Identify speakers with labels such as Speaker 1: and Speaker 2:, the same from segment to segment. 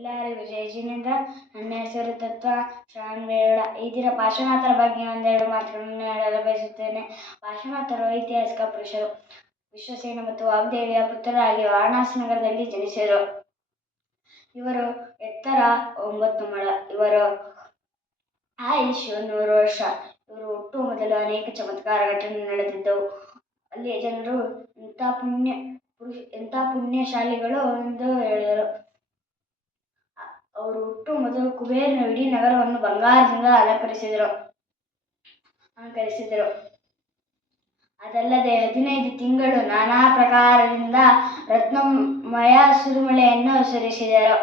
Speaker 1: ಎಲ್ಲರಿಗೂ ಜಯ ಜಿನೇಂದ್ರ ನನ್ನ ಹೆಸರು ತತ್ವ ಶ್ರವಣಬೇಡ ಈ ದಿನ ಪಾರ್ಶ್ವನಾಥರ ಬಗ್ಗೆ ಒಂದೆರಡು ಮಾತುಗಳನ್ನು ಹೇಳಲು ಬಯಸುತ್ತೇನೆ. ಭಾಷಣಾತರು ಐತಿಹಾಸಿಕ ಪುರುಷರು. ವಿಶ್ವಸೇನ ಮತ್ತು ವಾಗ್ದೇವಿಯ ಪುತ್ರರಾಗಿ ವಾರಣಾಸಿ ನಗರದಲ್ಲಿ ಜನಿಸಿದರು. ಇವರು ಎತ್ತರ ಒಂಬತ್ತು ಮಳ. ಇವರು ಆಯುಷ್ ನೂರು ವರ್ಷ. ಇವರು ಹುಟ್ಟು ಮೊದಲು ಅನೇಕ ಚಮತ್ಕಾರ ಘಟನೆ ನಡೆದಿದ್ದವು. ಅಲ್ಲಿಯ ಜನರು ಇಂಥ ಪುಣ್ಯ ಪುರುಷ ಎಂಥ ಪುಣ್ಯಶಾಲಿಗಳು ಎಂದು ಹೇಳಿದರು. ಅವರು ಹುಟ್ಟು ಮೊದಲು ಕುಬೇರನ ಇಡೀ ನಗರವನ್ನು ಬಂಗಾರದಿಂದ ಅಲಂಕರಿಸಿದರು. ಅಲಂಕರಿಸಿದರು. ಅದಲ್ಲದೆ ಹದಿನೈದು ತಿಂಗಳು ನಾನಾ ಪ್ರಕಾರದಿಂದ ರತ್ನಮಯ ಸುರಿಮಳೆಯನ್ನು ಸುರಿಸಿದರು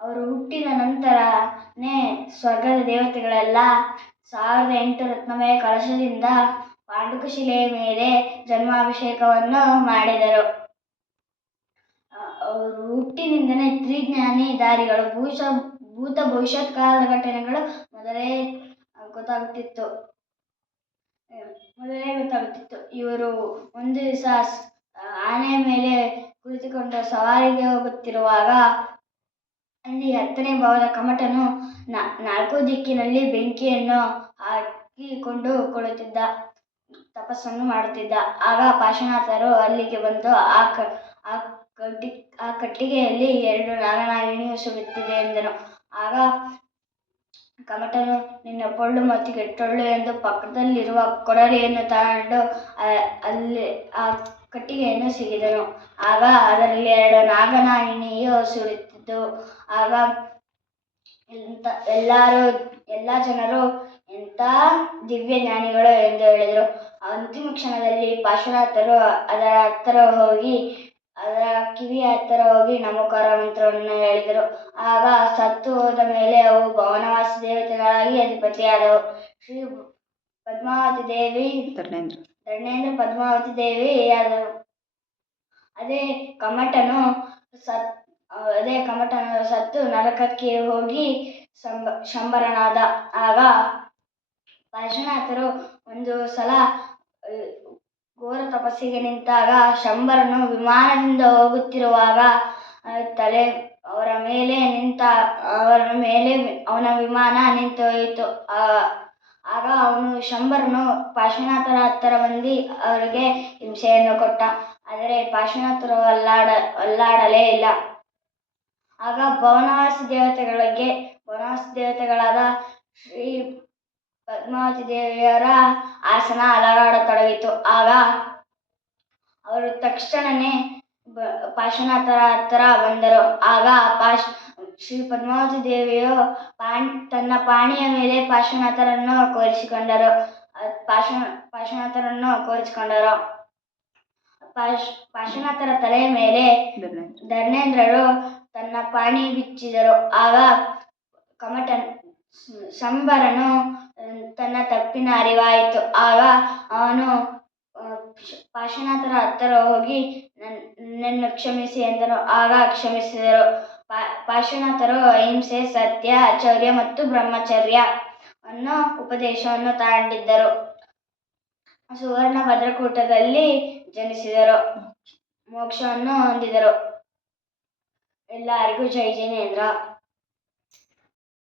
Speaker 1: ಅವರು ಹುಟ್ಟಿದ ನಂತರನೇ ಸ್ವರ್ಗದ ದೇವತೆಗಳೆಲ್ಲ ಸಾವಿರದ ಎಂಟು ರತ್ನಮಯ ಕಳಶದಿಂದ ಪಾಂಡುಕಶಿಲೆಯ ಮೇಲೆ ಜನ್ಮಾಭಿಷೇಕವನ್ನು ಮಾಡಿದರು. ಅವರು ಹುಟ್ಟಿನಿಂದಲೇ ತ್ರಿಜ್ಞಾನಿ ದಾರಿಗಳು, ಭೂಷ, ಭೂತ ಭವಿಷ್ಯತ್ ಕಾಲದ ಘಟನೆಗಳು ಮೊದಲೇ ಗೊತ್ತಾಗುತ್ತಿತ್ತು. ಮೊದಲೇ ಗೊತ್ತಾಗುತ್ತಿತ್ತು. ಇವರು ಒಂದು ದಿವಸ ಆನೆಯ ಮೇಲೆ ಕುಳಿತುಕೊಂಡು ಸವಾರಿಗೆ ಹೋಗುತ್ತಿರುವಾಗ ಅಲ್ಲಿ ಹತ್ತನೇ ಭಾವದ ಕಮಟನು ನಾಲ್ಕು ದಿಕ್ಕಿನಲ್ಲಿ ಬೆಂಕಿಯನ್ನು ಹಾಕಿಕೊಂಡು ಕೊಳ್ಳುತ್ತಿದ್ದ ತಪಸ್ಸನ್ನು ಮಾಡುತ್ತಿದ್ದ. ಆಗ ಪಾಶನಾಥರು ಅಲ್ಲಿಗೆ ಬಂದು ಆ ಆ ಕಡ್ಡಿ, ಆ ಕಟ್ಟಿಗೆಯಲ್ಲಿ ಎರಡು ನಾಗನಾಗಿಣಿಯು ಸುಡುತ್ತಿದೆ ಎಂದನು ಆಗ ಕಮಟನು, ನಿನ್ನ ಪೊಳ್ಳು ಮತ್ತು ಕೆಟ್ಟೊಳ್ಳು ಎಂದು ಪಕ್ಕದಲ್ಲಿರುವ ಕೊಡಲಿಯನ್ನು ತಗೊಂಡು ಅಲ್ಲಿ, ಆ ಕಟ್ಟಿಗೆಯನ್ನು ಸಿಗಿದನು. ಆಗ ಅದರಲ್ಲಿ ಎರಡು ನಾಗನಾಗಿಣಿಯು ಸುರಿತಿದ್ದು ಆಗ ಎಂತ, ಎಲ್ಲರೂ, ಎಲ್ಲ ಜನರು ಎಂಥ ದಿವ್ಯ ಜ್ಞಾನಿಗಳು ಎಂದು ಹೇಳಿದರು. ಅಂತಿಮ ಕ್ಷಣದಲ್ಲಿ ಪಾರ್ಶ್ವನಾಥರು ಅದರ ಹತ್ತಿರ ಹೋಗಿ ಅದರ ಕಿವಿಯ ಹತ್ತಿರ ಹೋಗಿ ನಮಕಾರ ಮಂತ್ರವನ್ನು ಹೇಳಿದರು. ಆಗ ಸತ್ತು ಹೋದ ಮೇಲೆ ಅವು ಭವನವಾಸಿ ದೇವತೆಗಳಾಗಿ ಅಧಿಪತಿಯಾದವು. ಶ್ರೀ ಪದ್ಮಾವತಿ ದೇವಿ
Speaker 2: ಧರ್ಣೇಂದ್ರ
Speaker 1: ಧರ್ಣೇಂದ್ರ ಪದ್ಮಾವತಿ ದೇವಿ ಆದವು. ಅದೇ ಕಮಟನು ಸತ್ ಅದೇ ಕಮಟನು ಸತ್ತು ನರಕಕ್ಕೆ ಹೋಗಿ ಸಂಬ ಶಂಬರನಾದ. ಆಗ ಪಾರ್ಶ್ವನಾಥರು ಒಂದು ಸಲ ಘೋರ ತಪಸ್ಸಿಗೆ ನಿಂತಾಗ ಶಂಬರನು ವಿಮಾನದಿಂದ ಹೋಗುತ್ತಿರುವಾಗ ತಲೆ ಅವರ ಮೇಲೆ ನಿಂತ, ಅವರ ಮೇಲೆ ಅವನ ವಿಮಾನ ನಿಂತು ಹೋಯಿತು. ಆಗ ಅವನು ಶಂಬರನು ಪಾಶ್ವನಾಥರ ಹತ್ತಿರ ಬಂದು ಅವರಿಗೆ ಹಿಂಸೆಯನ್ನು ಕೊಟ್ಟ. ಆದರೆ ಪಾಶ್ವನಾಥರು ಅಲ್ಲಾಡ, ಅಲ್ಲಾಡಲೇ ಇಲ್ಲ. ಆಗ ಭವನವಾಸಿ ದೇವತೆಗಳಿಗೆ ಭವನವಾಸಿ ದೇವತೆಗಳಾದ ಶ್ರೀ ಪದ್ಮಾವತಿ ದೇವಿಯರ ಆಸನ ಅಲಗಾಡತೊಡಗಿತು ಆಗ ಅವರು ತಕ್ಷಣನೇ ಬ ಪಾರ್ಶ್ವನಾಥರ ಹತ್ತಿರ ಬಂದರು. ಆಗ ಪಾಶ್ ಶ್ರೀ ಪದ್ಮಾವತಿ ದೇವಿಯು ಪಾಣ್ ತನ್ನ ಪಾಣಿಯ ಮೇಲೆ ಪಾರ್ಶ್ವನಾಥರನ್ನು ಕೂರಿಸಿಕೊಂಡರು. ಪಾಶ ಪಾರ್ಶ್ವ ಪಾರ್ಶ್ವನಾಥರನ್ನು ಕೂರಿಸಿಕೊಂಡರು. ಪಾರ್ಶ್ ಪಾರ್ಶ್ವನಾಥರ ತಲೆಯ ಮೇಲೆ
Speaker 2: ಧರ್ಮೇಂದ್ರ
Speaker 1: ಧರ್ಮೇಂದ್ರರು ತನ್ನ ಪಾಣಿ ಬಿಚ್ಚಿದರು. ಆಗ ಕಮಟ ಶಂಬರನು ತನ್ನ ತಪ್ಪಿನ ಅರಿವಾಯಿತು. ಆಗ ಅವನು ಪಾಶನಾಥರ ಹತ್ತಿರ ಹೋಗಿ ನನ್- ನನ್ನನ್ನು ಕ್ಷಮಿಸಿ ಎಂದನು. ಆಗ ಕ್ಷಮಿಸಿದರು. ಪಾ- ಪಾರ್ಶ್ವನಾಥರು ಅಹಿಂಸೆ, ಸತ್ಯ ಚೌರ್ಯ ಮತ್ತು ಬ್ರಹ್ಮಚರ್ಯ ಅನ್ನೋ ಉಪದೇಶವನ್ನು ತಾಂಡಿದ್ದರು. ಸುವರ್ಣ ಭದ್ರಕೂಟದಲ್ಲಿ ಜನಿಸಿದರು. ಮೋಕ್ಷವನ್ನು ಹೊಂದಿದರು. ಎಲ್ಲರಿಗೂ ಜೈ ಜಿನೇಂದ್ರ